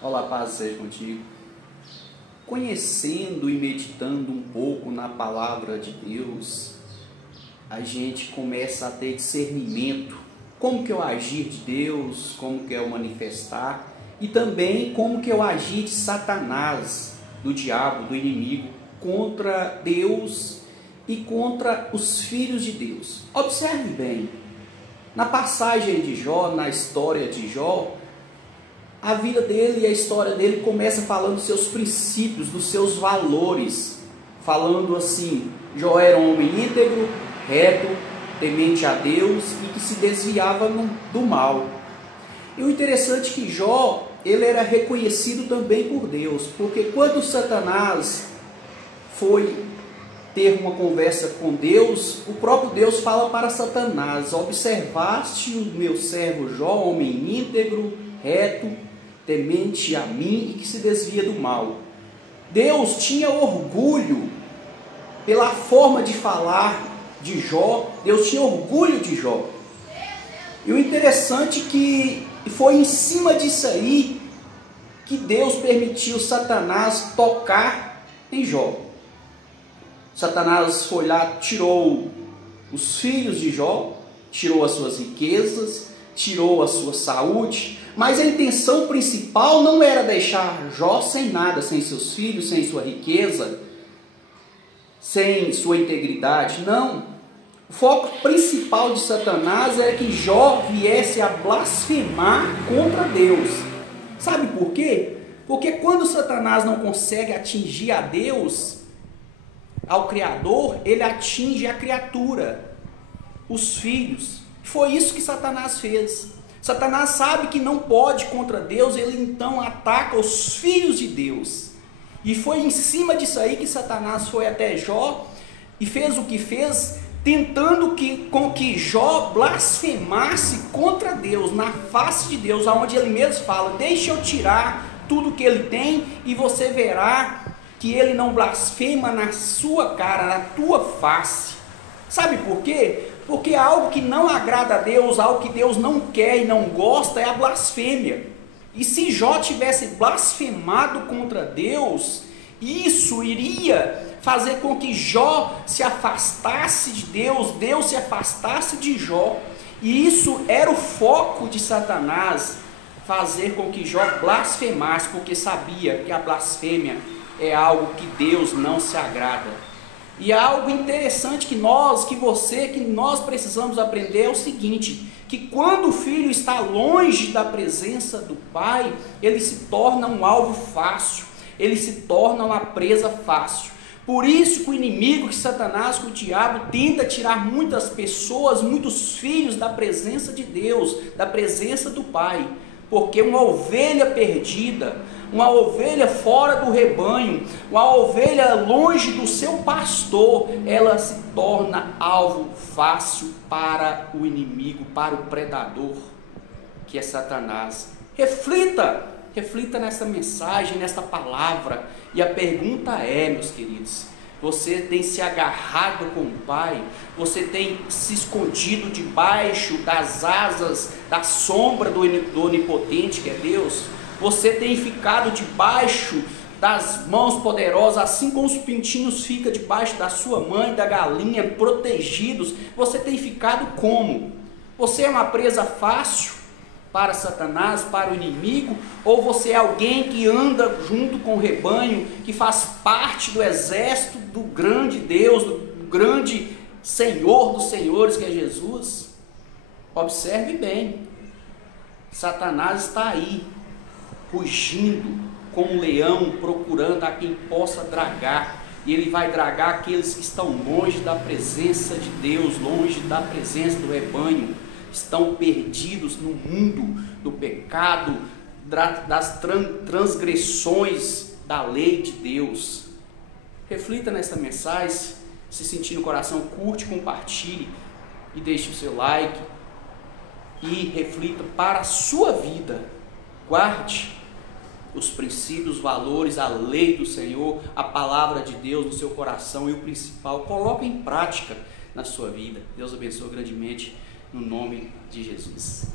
Olá, paz seja contigo. Conhecendo e meditando um pouco na palavra de Deus, a gente começa a ter discernimento. Como que é o agir de Deus, como que é o manifestar, e também como que é o agir de Satanás, do diabo, do inimigo, contra Deus e contra os filhos de Deus. Observe bem, na passagem de Jó, na história de Jó, a vida dele e a história dele começa falando dos seus princípios, dos seus valores, falando assim: Jó era um homem íntegro, reto, temente a Deus e que se desviava do mal. E o interessante é que Jó, ele era reconhecido também por Deus, porque quando Satanás foi ter uma conversa com Deus, o próprio Deus fala para Satanás: observaste o meu servo Jó, homem íntegro, reto, temente a mim e que se desvia do mal. Deus tinha orgulho pela forma de falar de Jó, Deus tinha orgulho de Jó. E o interessante é que foi em cima disso aí que Deus permitiu Satanás tocar em Jó. Satanás foi lá, tirou os filhos de Jó, tirou as suas riquezas, tirou a sua saúde, mas a intenção principal não era deixar Jó sem nada, sem seus filhos, sem sua riqueza, sem sua integridade. Não. O foco principal de Satanás era que Jó viesse a blasfemar contra Deus. Sabe por quê? Porque quando Satanás não consegue atingir a Deus, ao Criador, ele atinge a criatura, os filhos. Foi isso que Satanás fez. Satanás sabe que não pode contra Deus, ele então ataca os filhos de Deus. E foi em cima disso aí que Satanás foi até Jó e fez o que fez, tentando com que Jó blasfemasse contra Deus, na face de Deus, aonde ele mesmo fala: deixa eu tirar tudo que ele tem e você verá que ele não blasfema na sua cara, na tua face. Sabe por quê? Porque algo que não agrada a Deus, algo que Deus não quer e não gosta, é a blasfêmia. E se Jó tivesse blasfemado contra Deus, isso iria fazer com que Jó se afastasse de Deus, Deus se afastasse de Jó. E isso era o foco de Satanás, fazer com que Jó blasfemasse, porque sabia que a blasfêmia é algo que Deus não se agrada. E algo interessante que nós precisamos aprender é o seguinte: que quando o filho está longe da presença do pai, ele se torna um alvo fácil, ele se torna uma presa fácil. Por isso que o inimigo, que Satanás, que o diabo, tenta tirar muitas pessoas, muitos filhos da presença de Deus, da presença do pai. Porque uma ovelha perdida, uma ovelha fora do rebanho, uma ovelha longe do seu pastor, ela se torna alvo fácil para o inimigo, para o predador, que é Satanás. Reflita nessa mensagem, nessa palavra. E a pergunta é, meus queridos: você tem se agarrado com o Pai? Você tem se escondido debaixo das asas, da sombra do onipotente que é Deus? Você tem ficado debaixo das mãos poderosas, assim como os pintinhos ficam debaixo da sua mãe, da galinha, protegidos? Você tem ficado como? Você é uma presa fácil para Satanás, para o inimigo? Ou você é alguém que anda junto com o rebanho, que faz parte do exército do grande Deus, do grande Senhor dos senhores, que é Jesus? Observe bem, Satanás está aí, rugindo como um leão, procurando a quem possa dragar. E ele vai dragar aqueles que estão longe da presença de Deus, longe da presença do rebanho, estão perdidos no mundo do pecado, das transgressões da lei de Deus. Reflita nessa mensagem. Se sentir no coração, curte, compartilhe e deixe o seu like. E reflita para a sua vida. Guarde os princípios, os valores, a lei do Senhor, a palavra de Deus no seu coração, e o principal, coloque em prática na sua vida. Deus abençoe grandemente, no nome de Jesus.